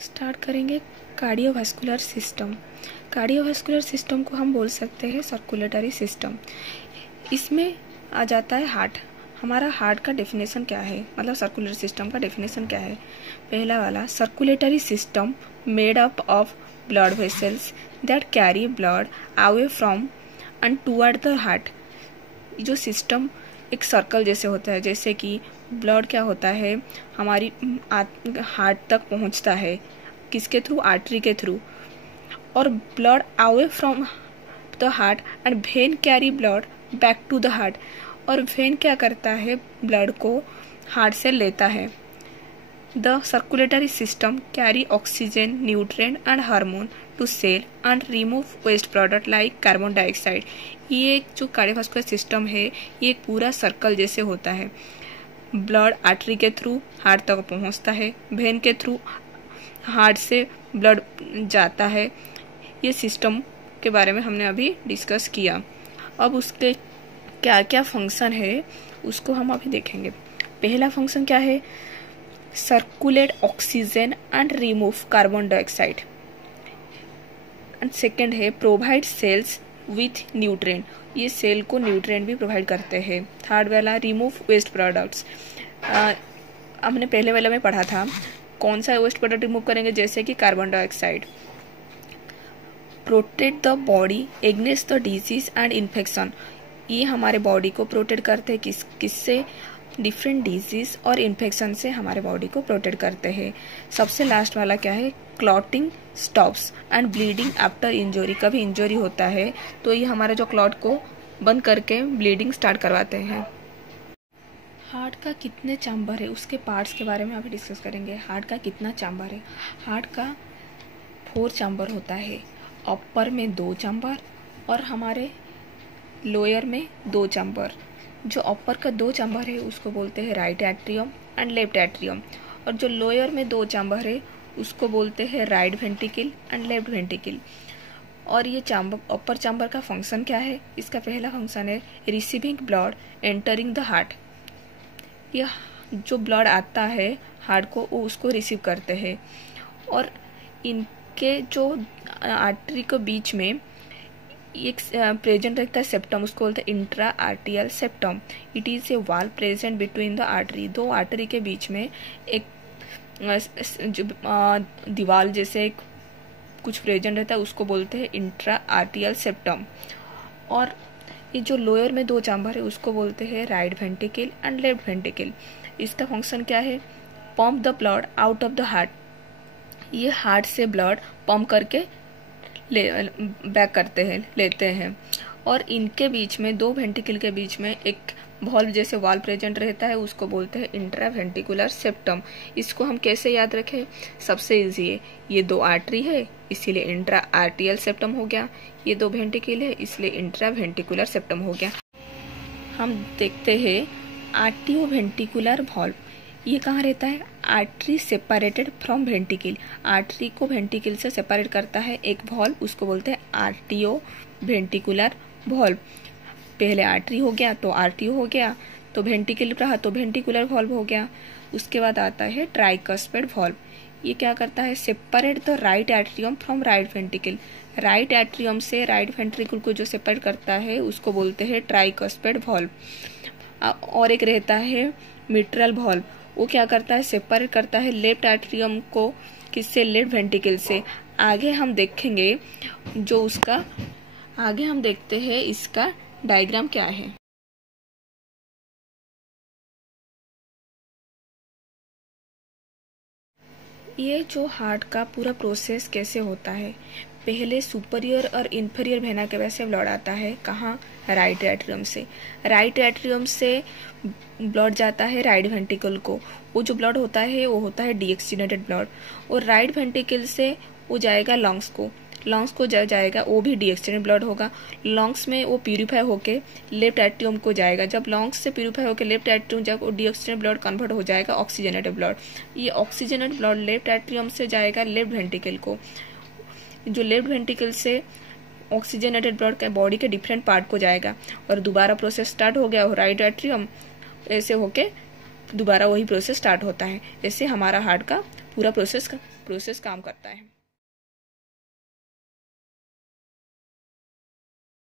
Start करेंगे cardiovascular system. Cardiovascular system को हम बोल सकते हैं सर्कुलेटरी सिस्टम। इसमें आ जाता है हार्ट। हमारा हार्ट का डेफिनेशन क्या है, मतलब सर्कुलर सिस्टम का डेफिनेशन क्या है। पहला वाला, circulatory system made up of blood vessels that carry blood away from and toward the heart. जो सिस्टम एक सर्कल जैसे होता है, जैसे कि ब्लड क्या होता है हमारी हार्ट तक पहुंचता है, किसके थ्रू, आर्टरी के थ्रू, और blood away from the heart and vein carry blood back to the heart. और वेन क्या करता है, ब्लड को हार्ट से लेता है। The circulatory system carry oxygen, nutrient and hormone to cell and remove waste product like carbon dioxide. ये एक जो कार्डियोवास्कुलर सिस्टम है, ये एक पूरा सर्कल जैसे होता है। ब्लड आर्टरी के थ्रू हार्ट तक पहुंचता है, वेन के थ्रू हार्ट से ब्लड जाता है। ये सिस्टम के बारे में हमने अभी डिस्कस किया। अब उसके क्या क्या फंक्शन है उसको हम अभी देखेंगे। पहला फंक्शन क्या है, circulate oxygen and remove carbon dioxide. And second है प्रोवाइड सेल्स विथ न्यूट्रिएंट। ये सेल को न्यूट्रिएंट भी प्रोवाइड करते हैं। थर्ड वाला, रिमूव वेस्ट प्रोडक्ट्स। हमने पहले वाला में पढ़ा था कौन सा वेस्ट प्रोडक्ट रिमूव करेंगे, जैसे कि carbon dioxide. Protect the body against the disease and infection. ये हमारे बॉडी को प्रोटेक्ट करते हैं किससे, डिफरेंट डिजीज और इन्फेक्शन से हमारे बॉडी को प्रोटेक्ट करते हैं। सबसे लास्ट वाला क्या है, clotting stops and bleeding after injury. कभी इंजरी होता है तो ये हमारे जो क्लॉट को बंद करके ब्लीडिंग स्टार्ट करवाते हैं। हार्ट का कितने चैम्बर है, उसके पार्ट्स के बारे में अभी डिस्कस करेंगे। हार्ट का कितना चैम्बर है, हार्ट का 4 चैम्बर होता है। अपर में 2 चैम्बर और हमारे लोअर में 2 चैम्बर। जो अपर का 2 चैम्बर है उसको बोलते हैं right atrium and left atrium, और जो लोअर में 2 चैम्बर है उसको बोलते हैं right ventricle and left ventricle. और ये चैम्बर, अपर चैम्बर का फंक्शन क्या है, इसका पहला फंक्शन है receiving blood entering the heart. यह जो ब्लड आता है हार्ट को, वो उसको रिसीव करते हैं। और इनके जो आर्टरी के बीच में एक प्रेजेंट रहता है सेप्टम, उसको बोलते हैं intra आर्टियल septum. It is a wall present between the artery. 2 artery के बीच में एक दीवार जैसे कुछ प्रेजेंट रहता है, उसको बोलते हैं इंट्रा आर्टियल सेप्टम। और ये जो लोअर में 2 चैम्बर है उसको बोलते हैं right ventricle and left ventricle. इसका फंक्शन क्या है, pump the blood out of the heart. ये हार्ट से ब्लड पंप करके बैक करते हैं, लेते हैं। और इनके बीच में 2 वेंट्रिकल के बीच में एक वॉल्व जैसे वॉल प्रेजेंट रहता है, उसको बोलते हैं इंट्रा वेंट्रिकुलर सेप्टम। इसको हम कैसे याद रखें, सबसे इजी है, ये 2 आर्टरी है इसीलिए इंट्रा आर्टियल सेप्टम हो गया, ये 2 वेंट्रिकल है इसलिए इंट्रा वेंट्रिकुलर सेप्टम हो गया। हम देखते हैं आर्टियो वेंट्रिकुलर वॉल्व। ये कहाँ रहता है, artery separated from ventricle. Artery को वेंट्रिकल से सेपरेट करता है एक वॉल्व, उसको बोलते हैं आर्टियो वेंट्रिकुलर वॉल्व। पहले आर्टरी हो गया तो आर्टियो हो गया, तो वेंट्रिकल रहा तो वेंट्रिकुलर वॉल्व हो गया। उसके बाद आता है ट्राइकस्पिड वॉल्व। ये क्या करता है, separate the right atrium from right ventricle. Right atrium से राइट वेंट्रिकल को जो सेपरेट करता है उसको बोलते हैं ट्राइकस्पिड वॉल्व। और एक रहता है मिट्रल वॉल्व। वो क्या करता है, सेपरेट करता है लेफ्ट एट्रियम को किससे, लेफ्ट वेंट्रिकल से। आगे हम देखेंगे जो उसका, आगे हम देखते हैं इसका डायग्राम क्या है। ये जो हार्ट का पूरा प्रोसेस कैसे होता है, पहले सुपरियर और इन्फीरियर वेना के वैसे ब्लड आता है, कहाँ, राइट एट्रियम से। राइट एट्रियम से ब्लड जाता है राइट वेंट्रिकल को। वो जो ब्लड होता है वो होता है डीऑक्सीनेटेड ब्लड। और राइट वेंट्रिकल से वो जाएगा लंग्स को, लंग्स को जाएगा, वो भी डीऑक्सीनेटेड ब्लड होगा। लंग्स में वो प्यूरिफाई होके लेफ्ट एट्रियम को जाएगा। जब लंग्स से प्यूरिफाई होके लेफ्ट एट्रियम, जब वो डीऑक्सीनेटेड ब्लड कन्वर्ट हो जाएगा ऑक्सीजनेटेड ब्लड। ये ऑक्सीजनेटेड ब्लड लेफ्ट एट्रियम से जाएगा लेफ्ट वेंट्रिकल को। जो लेफ्ट वेंट्रिकल से ऑक्सीजनेटेड ब्लड का बॉडी के डिफरेंट पार्ट को जाएगा और दोबारा प्रोसेस स्टार्ट हो गया राइट एट्रियम, ऐसे होके दोबारा वही प्रोसेस स्टार्ट होता है। ऐसे हमारा हार्ट का पूरा प्रोसेस प्रोसेस काम करता है।